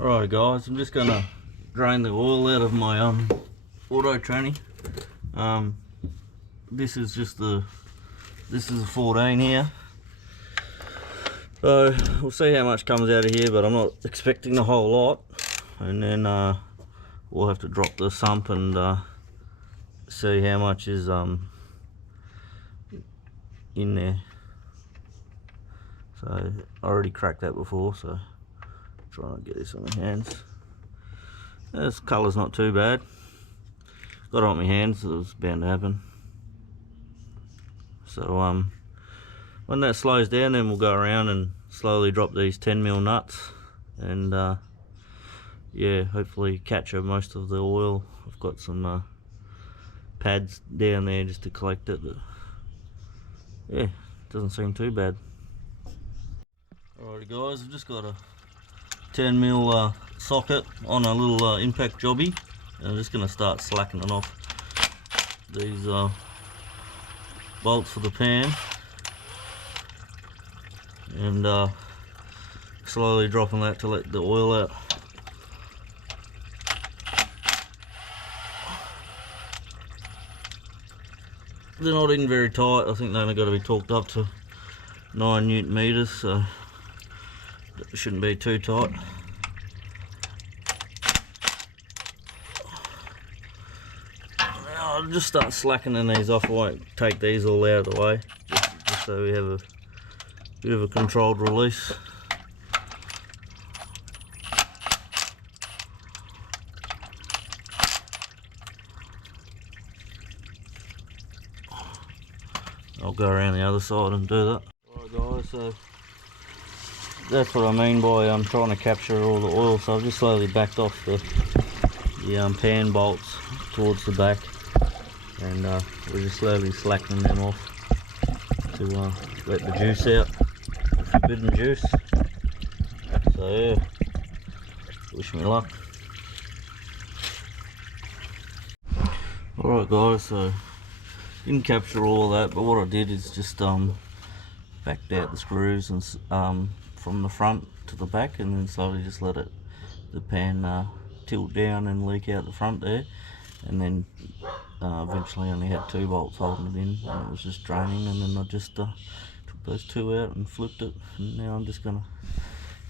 Alright guys, I'm just gonna drain the oil out of my auto tranny. This is a 14 here. So we'll see how much comes out of here, but I'm not expecting a whole lot. And then we'll have to drop the sump and see how much is in there. So I already cracked that before, so trying to get this on my hands. This colour's not too bad. Got it on my hands, so it was bound to happen. So when that slows down, then we'll go around and slowly drop these 10mm nuts, and yeah, hopefully capture most of the oil. I've got some pads down there just to collect it, but yeah, doesn't seem too bad. Alrighty guys, I've just got a 10mm socket on a little impact jobby, and I'm just going to start slackening off these bolts for the pan, and slowly dropping that to let the oil out. They're not in very tight. I think they've only got to be torqued up to 9 Newton meters, so it shouldn't be too tight. I'll just start slackening these off. I won't take these all out of the way, just so we have a bit of a controlled release. I'll go around the other side and do that. Alright guys, so that's what I mean by trying to capture all the oil. So I've just slowly backed off the pan bolts towards the back, and we're just slowly slackening them off to let the juice out, the forbidden juice. So yeah, wish me luck. Alright guys, so didn't capture all of that, but what I did is just backed out the screws and from the front to the back, and then slowly just let the pan tilt down and leak out the front there, and then eventually only had 2 bolts holding it in, and it was just draining, and then I just took those 2 out and flipped it, and now I'm just gonna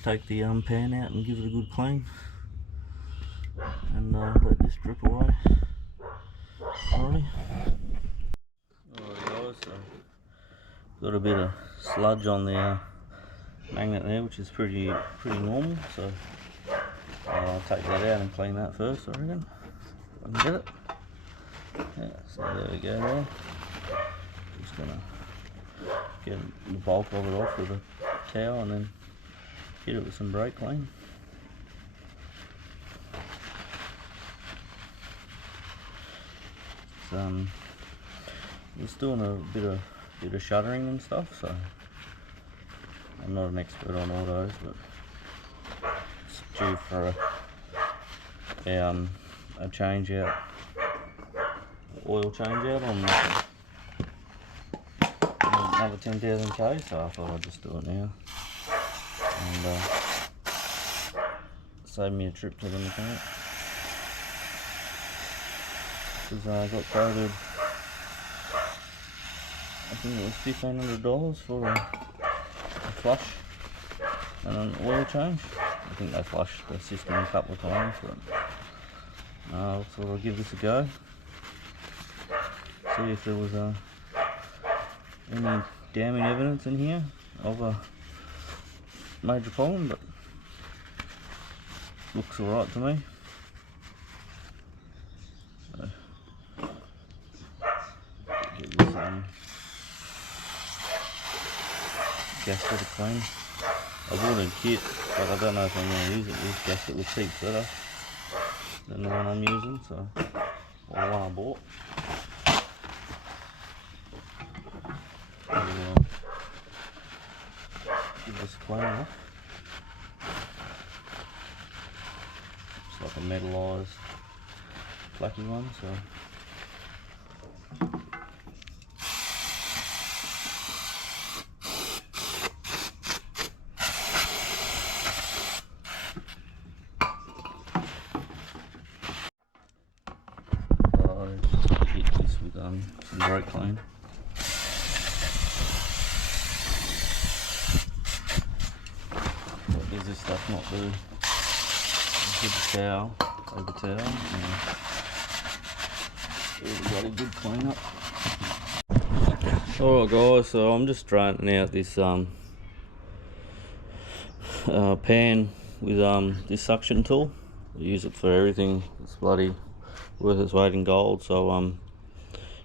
take the pan out and give it a good clean, and let this drip away. Alrighty. Alright guys, so got a bit of sludge on the magnet there, which is pretty normal, so I'll take that out and clean that first, I reckon. If I can get it. Yeah, so there we go there. Just gonna get the bulk of it off with a towel and then hit it with some brake clean. It's doing a bit of shuttering and stuff, so I'm not an expert on autos, but it's due for a change out, oil change out on another 10,000k, so I thought I'd just do it now and save me a trip to the mechanic, because I got quoted, I think it was $1,500 for a flush and an oil change. I think they flushed the system a couple of times, but I thought I'd give this a go, see if there was any damning evidence in here of a major problem, but looks alright to me. So, get this gasket clean. I bought a kit, but I don't know if I'm going to use it. This gasket looks heaps better than the one I'm using, so, or the one I bought. Give this a clean off. It's like a metallized flaky one, so. brake clean. What does this stuff not do? Give the towel, paper towel, and really bloody good clean up. Alright guys, so I'm just straightening out this pan with this suction tool. I use it for everything. It's bloody worth its weight in gold. So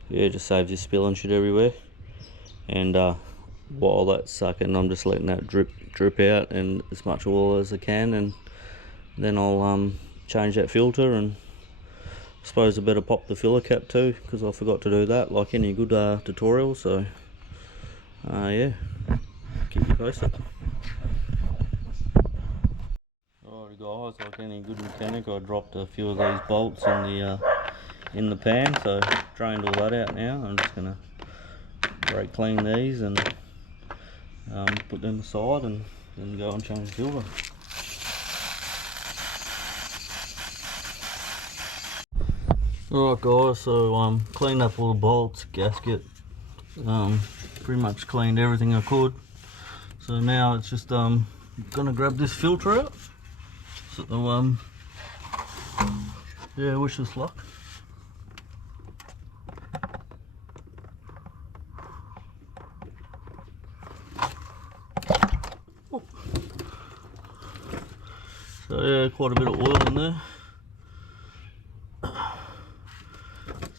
yeah, it just saves you spilling shit everywhere. And while that's sucking, I'm just letting that drip out and as much oil as I can, and then I'll change that filter. And I suppose I better pop the filler cap too, because I forgot to do that like any good tutorial. So yeah, keep you posted. Alrighty guys, like any good mechanic, I dropped a few of these bolts in the pan, so drained all that out now. I'm just gonna brake clean these and put them aside, and then go and change the filter. Alright guys, so cleaned up all the bolts, gasket, pretty much cleaned everything I could. So now it's just gonna grab this filter out. So yeah, wish us luck. So yeah, quite a bit of oil in there.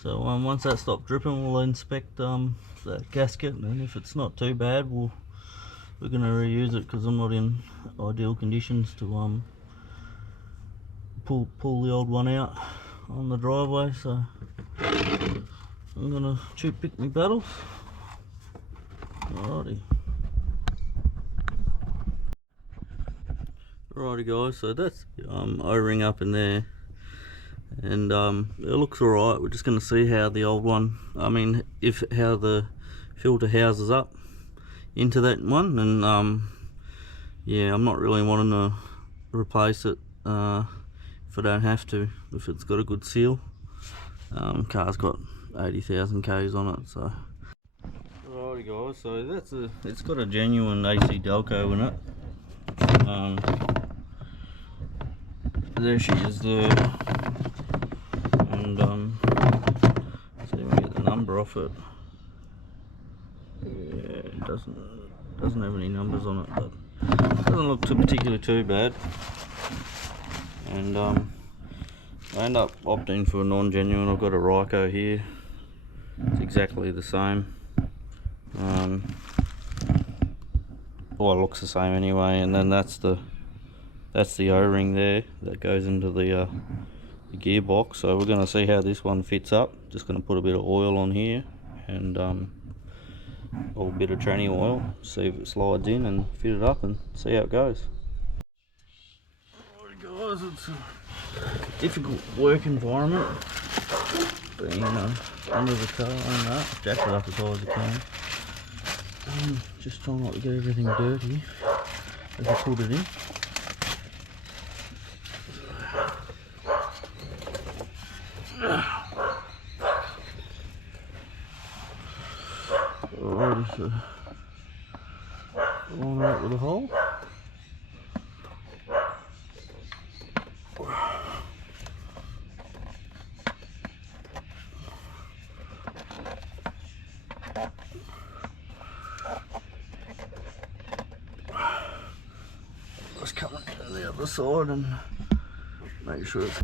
So once that stops dripping, we'll inspect that gasket, and if it's not too bad, we're going to reuse it, because I'm not in ideal conditions to pull the old one out on the driveway. So I'm going to pick my battles. Alrighty. Alrighty guys, so that's O-ring up in there, and it looks alright. We're just going to see how the old one, how the filter houses up into that one. And yeah, I'm not really wanting to replace it if I don't have to, if it's got a good seal. Car's got 80,000 Ks on it. So alrighty guys, so it's got a genuine AC Delco in it. There she is there, and see if we can get the number off it. Yeah, it doesn't have any numbers on it, but it doesn't look particularly too bad. And I end up opting for a non-genuine. I've got a Ryco here. It's exactly the same. Well, it looks the same anyway. And then that's the O-ring there that goes into the gearbox. So we're going to see how this one fits up. Just going to put a bit of oil on here, and or a bit of tranny oil, see if it slides in and fit it up, and see how it goes. Alright guys, it's a difficult work environment being under the car and that. Jack it up as high as you can. Just trying not to get everything dirty as I put it in. Alright, so one right with a hole. Just coming down the other side and make sure it's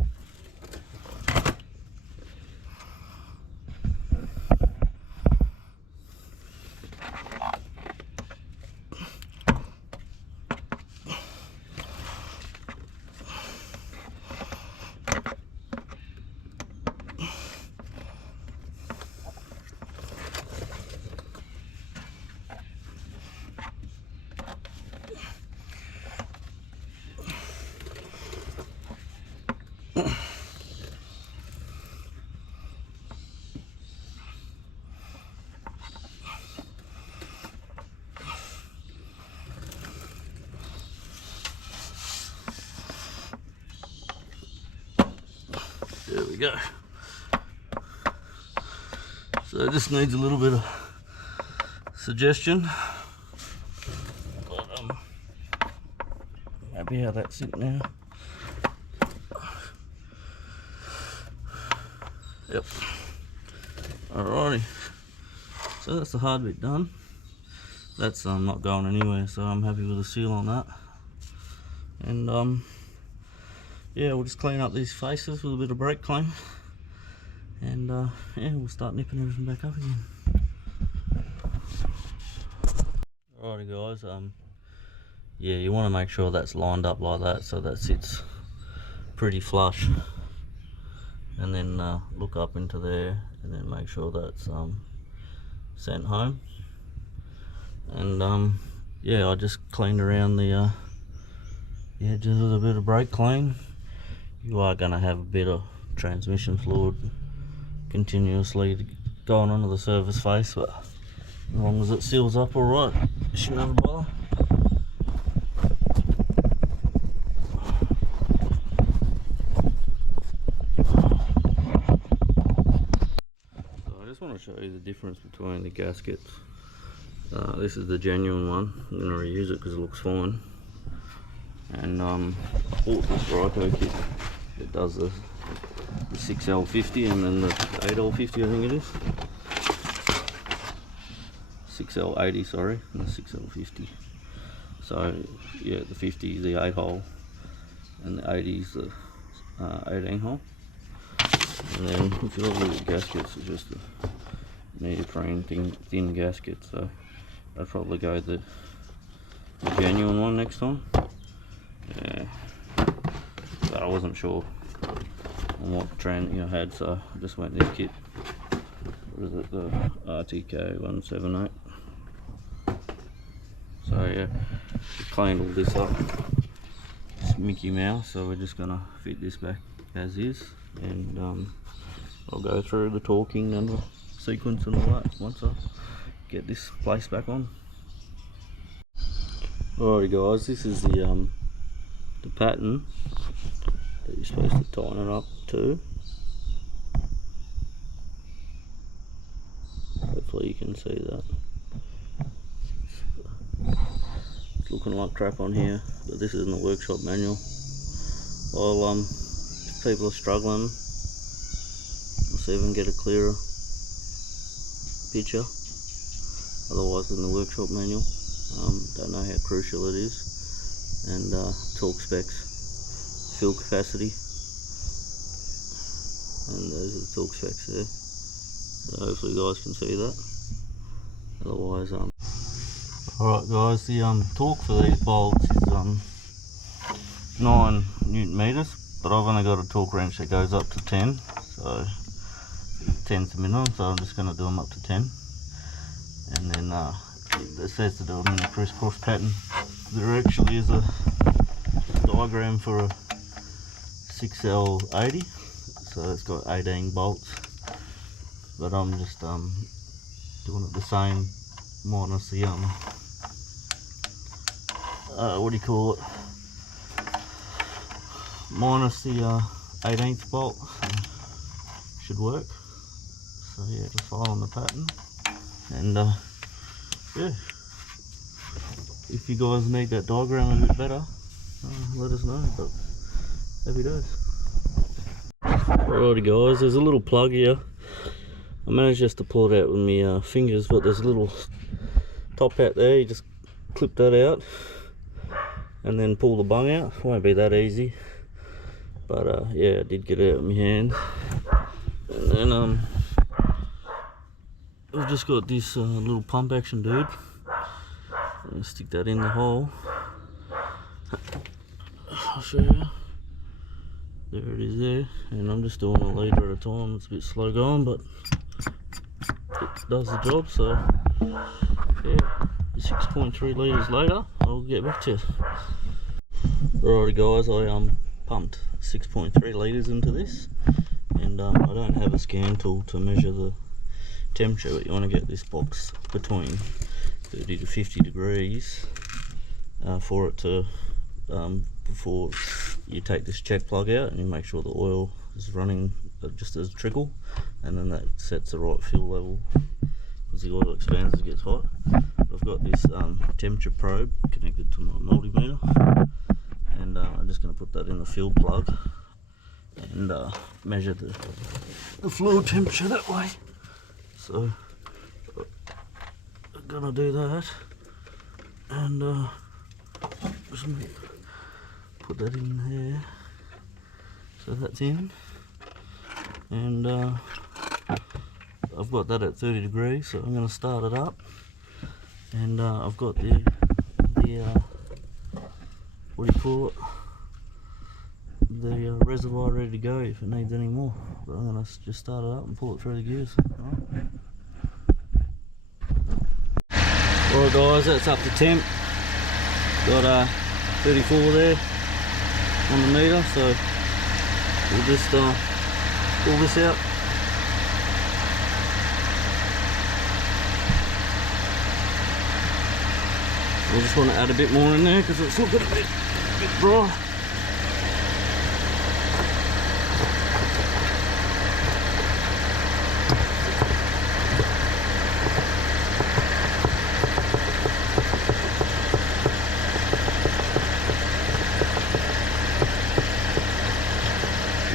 there we go. So it just needs a little bit of suggestion. But happy how that's it now. Yep. Alrighty. So that's the hard bit done. That's not going anywhere, so I'm happy with the seal on that. And yeah, we'll just clean up these faces with a bit of brake clean. And yeah, we'll start nipping everything back up again. Alrighty guys, yeah, you want to make sure that's lined up like that so that sits pretty flush. And then look up into there and then make sure that's sent home. And yeah, I just cleaned around the edges with a bit of brake clean. You are going to have a bit of transmission fluid continuously going onto the surface face, but as long as it seals up alright, you shouldn't have a bother. So I just want to show you the difference between the gaskets. This is the genuine one. I'm going to reuse it because it looks fine. And I bought this Ryco kit. It does the 6L50 and then the 8L50, I think it is. 6L80, sorry, and the 6L50. So yeah, the 50 is the 8 hole and the 80 is the 18 hole. And then if you look at the gaskets, it's just a neoprene thin gasket, so I'd probably go the genuine one next time. Yeah, but I wasn't sure on what trend I had, so I just went this kit. What is it, the RTK 178. So yeah, just cleaned all this up. It's Mickey Mouse, so we're just gonna fit this back as is, and I'll go through the torquing and the sequence and all that once I get this place back on. Alrighty guys, this is the pattern that you're supposed to tighten it up to. Hopefully you can see that. It's looking like crap on here, but this is in the workshop manual. I'll if people are struggling, I'll see if I can get a clearer picture. Otherwise in the workshop manual. Don't know how crucial it is. And torque specs, fill capacity, and those are the torque specs there. So hopefully you guys can see that. Otherwise, alright guys, the torque for these bolts is 9 Newton meters, but I've only got a torque wrench that goes up to 10, so 10's the minimum, so I'm just going to do them up to 10. And then it says to do them in a crisscross pattern. There actually is a diagram for a 6L80, so it's got 18 bolts, but I'm just doing it the same minus the what do you call it, minus the 18th bolt, so should work. So yeah, just follow the pattern, and yeah, if you guys need that diagram a bit better, let us know, but happy days. Alrighty guys, there's a little plug here. I managed just to pull it out with my fingers, but there's a little top hat there. You just clip that out and then pull the bung out. It won't be that easy, but yeah, I did get it out with my hand. And then I've just got this little pump action dude. I'll stick that in the hole. I'll show you. There it is there, and I'm just doing a litre at a time. It's a bit slow going, but it does the job. So yeah, 6.3 litres later, I'll get back to you. Alrighty guys, I pumped 6.3 litres into this, and I don't have a scan tool to measure the temperature, but you want to get this box between 30 to 50 degrees for it to before you take this check plug out, and you make sure the oil is running just as trickle, and then that sets the right fuel level as the oil expands as it gets hot. I've got this temperature probe connected to my multimeter, and I'm just going to put that in the fuel plug and measure the fluid temperature that way. So I'm going to do that, and just put that in there. So that's in, and I've got that at 30 degrees, so I'm going to start it up, and I've got the what do you call it, the reservoir ready to go if it needs any more. But I'm going to just start it up and pull it through the gears. Alright guys, that's up to temp. Got 34 there on the meter, so we'll just pull this out. I just want to add a bit more in there because it's looking a bit dry.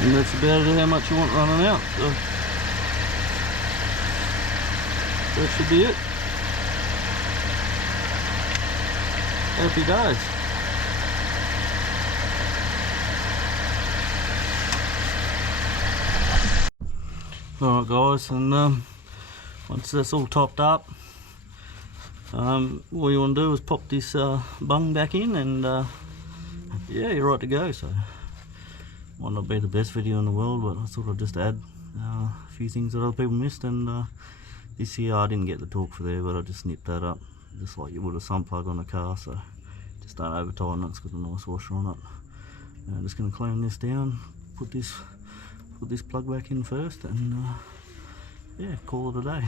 And that's about it, how much you want running out. So that should be it. Happy days. Alright guys, and once that's all topped up, all you want to do is pop this bung back in, and yeah, you're right to go. So might not be the best video in the world, but I thought I'd just add a few things that other people missed. And this here, I didn't get the torque for there, but I just nipped that up just like you would a sump plug on a car, so just don't over tighten it. It's got a nice washer on it. And I'm just going to clean this down, put this plug back in first, and yeah, call it a day.